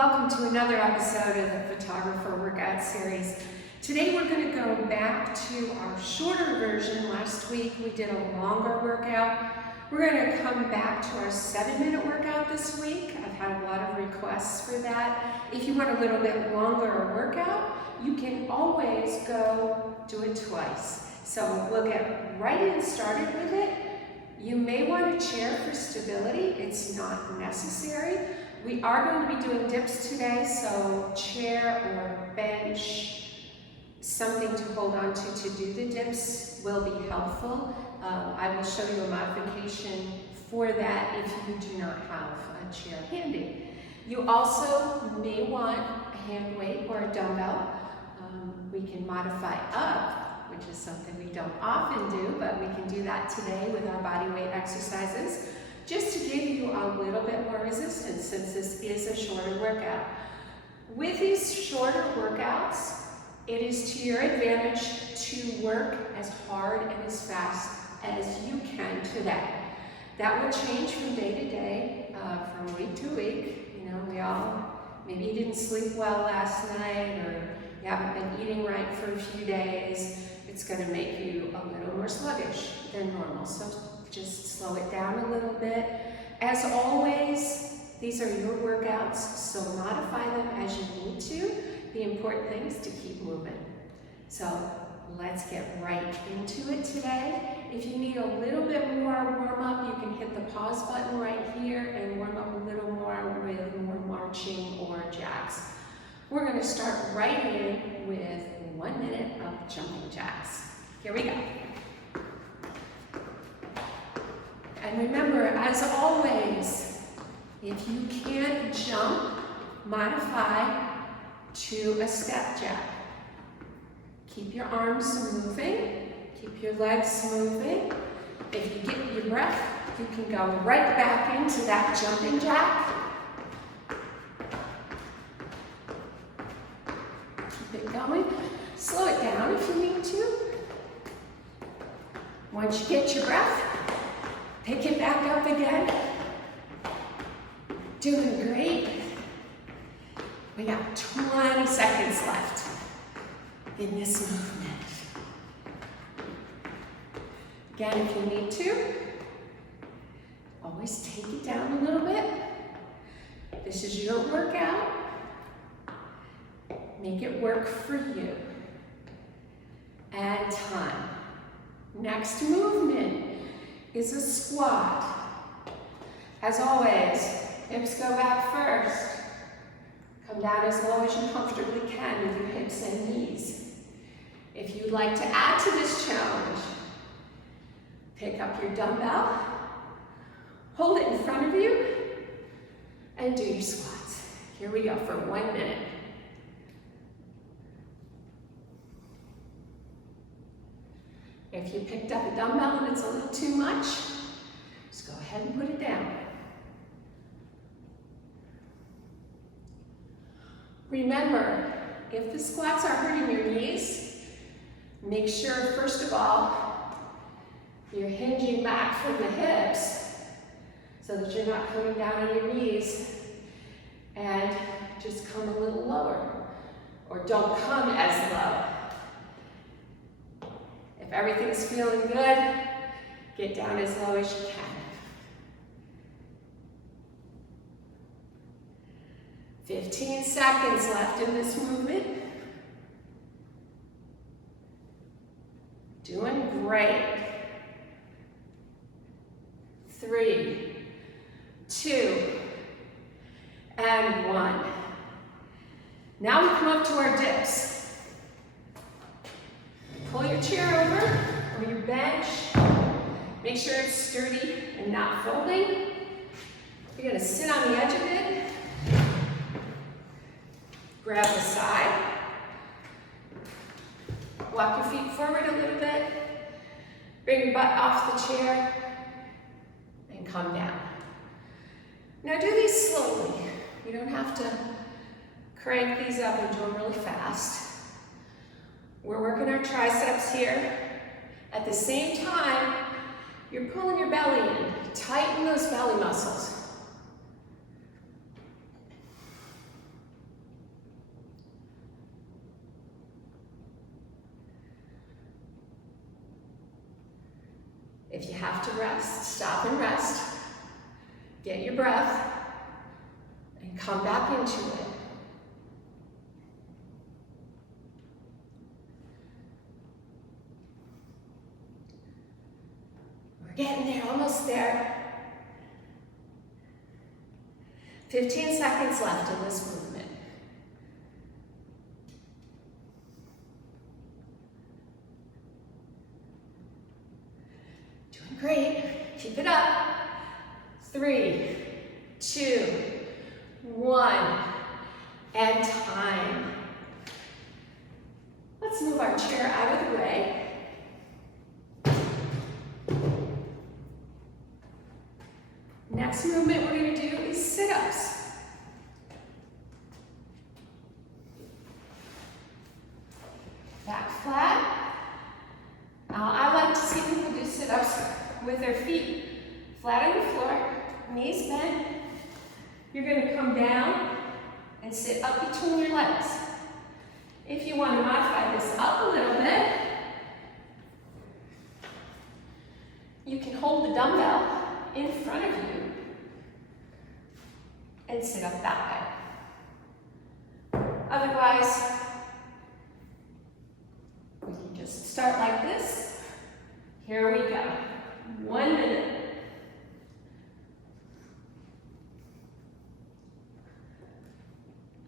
Welcome to another episode of the Photographer Workout Series. Today we're going to go back to our shorter version. Last week we did a longer workout. We're going to come back to our 7-minute workout this week. I've had a lot of requests for that. If you want a little bit longer workout, you can always go do it twice. So we'll get right in started with it. You may want a chair for stability. It's not necessary. We are going to be doing dips today, so chair or bench, something to hold on to do the dips will be helpful. I will show you a modification for that if you do not have a chair handy. You also may want a hand weight or a dumbbell. We can modify up, which is something we don't often do, but we can do that today with our body weight exercises, just to give you a little bit more resistance since this is a shorter workout. With these shorter workouts, it is to your advantage to work as hard and as fast as you can today. That will change from day to day, from week to week. You know, maybe you didn't sleep well last night, or you haven't been eating right for a few days. It's going to make you a little more sluggish than normal. So just slow it down a little bit. As always, these are your workouts, so modify them as you need to. The important thing is to keep moving. So let's get right into it today. If you need a little bit more warm up, you can hit the pause button right here and warm up a little more with more marching or jacks. We're going to start right in with 1 minute of jumping jacks. Here we go. And remember, as always, if you can't jump, modify to a step jack. Keep your arms moving, keep your legs moving. If you get your breath, you can go right back into that jumping jack. Keep it going. Slow it down if you need to. Once you get your breath, pick it back up again. Doing great. We got 20 seconds left in this movement. Again, if you need to, always take it down a little bit. This is your workout. Make it work for you. And time. Next movement is a squat. As always, hips go back first. Come down as low as you comfortably can with your hips and knees. If you'd like to add to this challenge, pick up your dumbbell, hold it in front of you, and do your squats. Here we go for 1 minute. If you picked up a dumbbell and it's a little too much, just go ahead and put it down. Remember, if the squats are hurting your knees, make sure, first of all, you're hinging back from the hips so that you're not coming down on your knees, and just come a little lower, or don't come as low. If everything's feeling good, get down as low as you can. 15 seconds left in this movement. Doing great. 3, 2, and 1. Now we come up to our dips. Pull your chair over or your bench. Make sure it's sturdy and not folding. You're going to sit on the edge of it. Grab the side. Walk your feet forward a little bit. Bring your butt off the chair and come down. Now do these slowly. You don't have to crank these up and do them really fast. We're working our triceps here. At the same time, you're pulling your belly in. Tighten those belly muscles. If you have to rest, stop and rest. Get your breath and come back into it. We're getting there, almost there. 15 seconds left in this movement. Doing great. Keep it up. 3, 2, 1, and time. Let's move our chair out of the way. Next movement we're going to do is sit-ups. Back flat. I like to see people do sit-ups with their feet flat on the floor, knees bent. You're going to come down and sit up between your legs. If you want to modify this up a little bit, you can hold the dumbbell in front of you and sit up that way. Otherwise, we can just start like this. Here we go. 1 minute.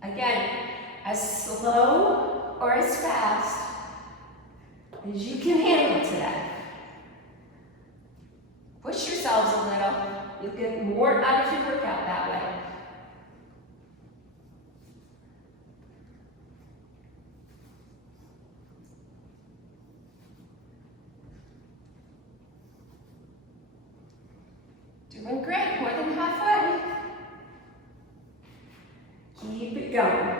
Again, as slow or as fast as you can handle today. Push yourselves a little. You'll get more out of your workout that way. Doing great, more than halfway. Keep it going.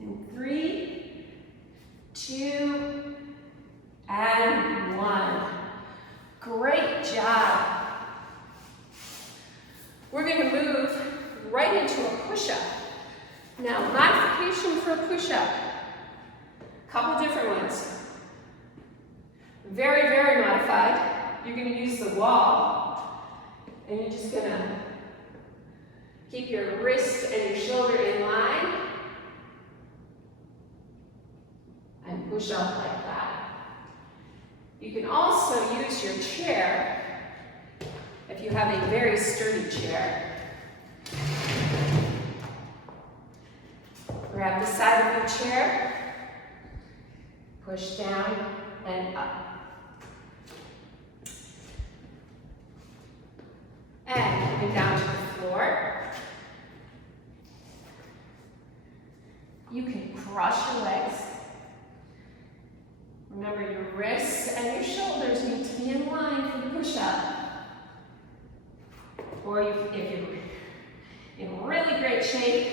In 3, 2, and 1. Great job. We're going to move right into a push-up. Now, modification for a push-up. A couple different ones. Very, very modified. You're going to use the wall, and you're just going to keep your wrist and your shoulder in line, and push up like that. You can also use your chair if you have a very sturdy chair. Grab the side of your chair, push down and up. And coming down to the floor. You can cross your legs. Remember, your wrists and your shoulders need to be in line for the push-up. Or if you're in really great shape,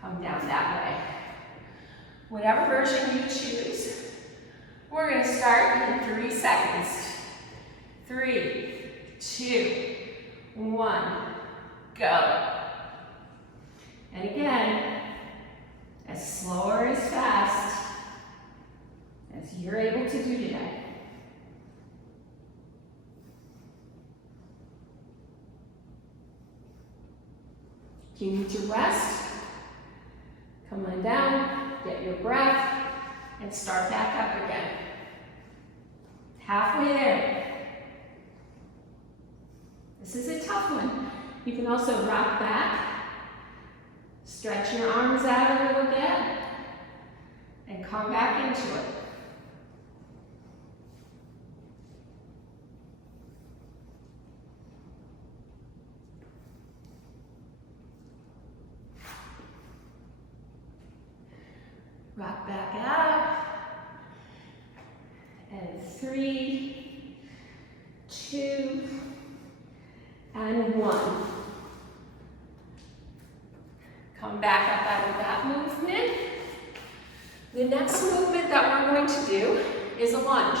come down that way. Whatever version you choose. We're going to start in 3 seconds. 3, 2, 1, go. And again, as slow or as fast as you're able to do today. If you need to rest, come on down, get your breath, and start back up again. Halfway there. This is a tough one. You can also rock back, stretch your arms out a little bit, and come back into it. Rock back out. And 3, 2, and 1. Come back up out of that movement. The next movement that we're going to do is a lunge.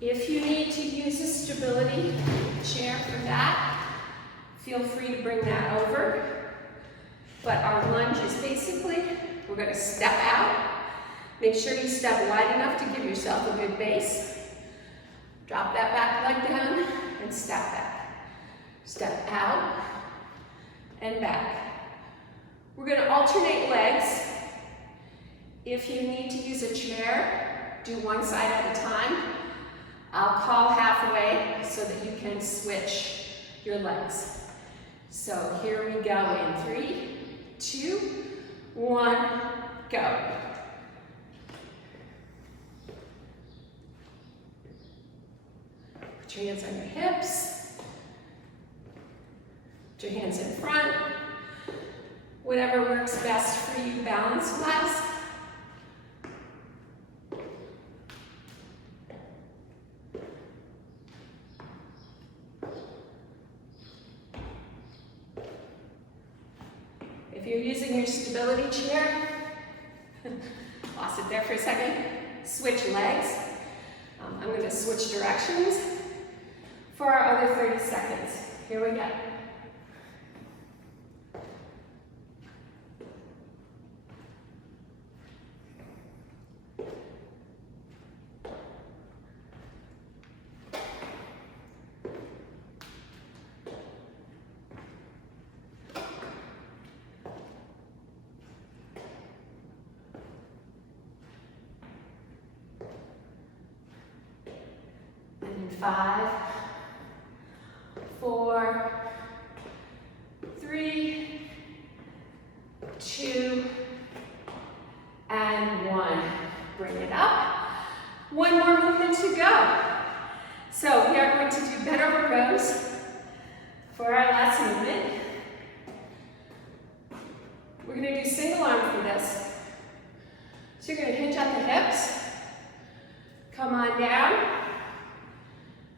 If you need to use a stability chair for that, feel free to bring that over. But our lunge is basically, we're going to step out. Make sure you step wide enough to give yourself a good base. Drop that back leg down and step back. Step out and back. We're going to alternate legs. If you need to use a chair, do one side at a time. I'll call halfway so that you can switch your legs. So here we go in 3, 2, 1, go. Put your hands on your hips. Put your hands in front. Whatever works best for you balance-wise. If you're using your stability chair, lost it there for a second, switch legs. I'm going to switch directions for our other 30 seconds. Here we go. And 5, 4, 3, 2, and 1. Bring it up. One more movement to go. So we are going to do bent over rows for our last movement. We're going to do single arm for this. So you're going to hinge at the hips. Come on down.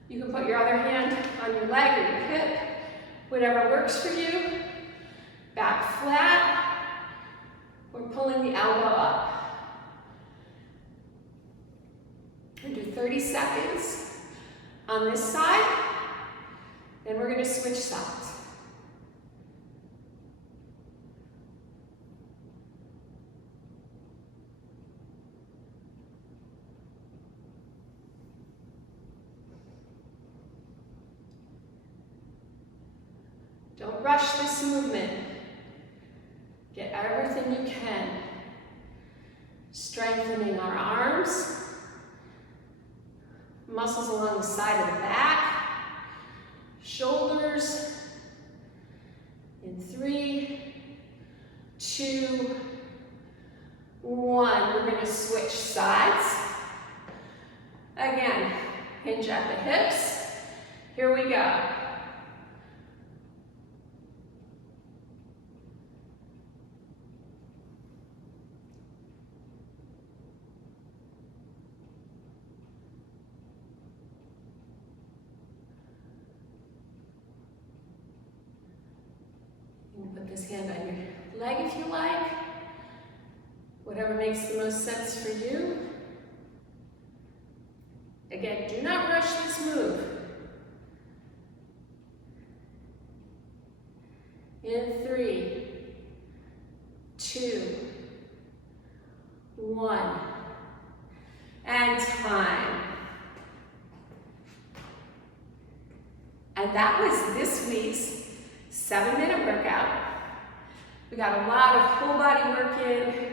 You can put your other hand on your leg or your hip, whatever works for you. Back flat. We're pulling the elbow up. We're going to do 30 seconds on this side. Then we're going to switch sides. Don't rush this movement. Get everything you can. Strengthening our arms, muscles along the side of the back, shoulders. In 3, 2, 1. We're going to switch sides. Again, hinge at the hips. Here we go. Put this hand on your leg if you like. Whatever makes the most sense for you. Again, do not rush this move. In 3, 2, 1. And time. And that was this week's 7-minute workout. We got a lot of whole body work in,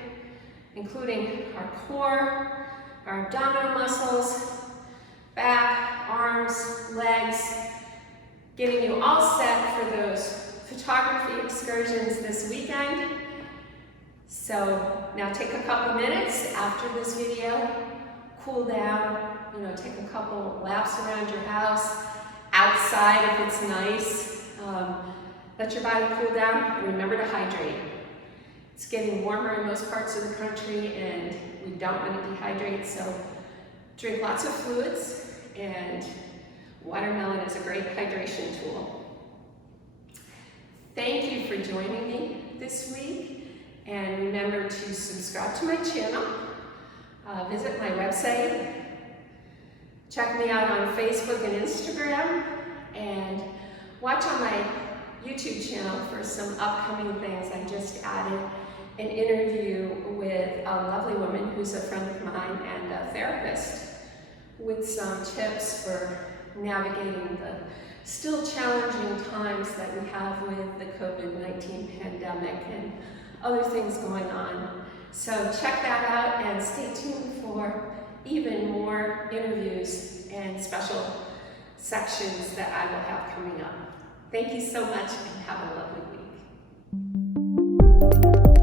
including our core, our abdominal muscles, back, arms, legs, getting you all set for those photography excursions this weekend. So now take a couple minutes after this video, cool down, take a couple laps around your house, outside if it's nice. Let your body cool down and remember to hydrate. It's getting warmer in most parts of the country and we don't want to dehydrate, so drink lots of fluids, and watermelon is a great hydration tool. Thank you for joining me this week, and remember to subscribe to my channel. Visit my website. Check me out on Facebook and Instagram, and watch on my YouTube channel for some upcoming things. I just added an interview with a lovely woman who's a friend of mine and a therapist with some tips for navigating the still challenging times that we have with the COVID-19 pandemic and other things going on. So check that out and stay tuned for even more interviews and special sections that I will have coming up. Thank you so much and have a lovely week.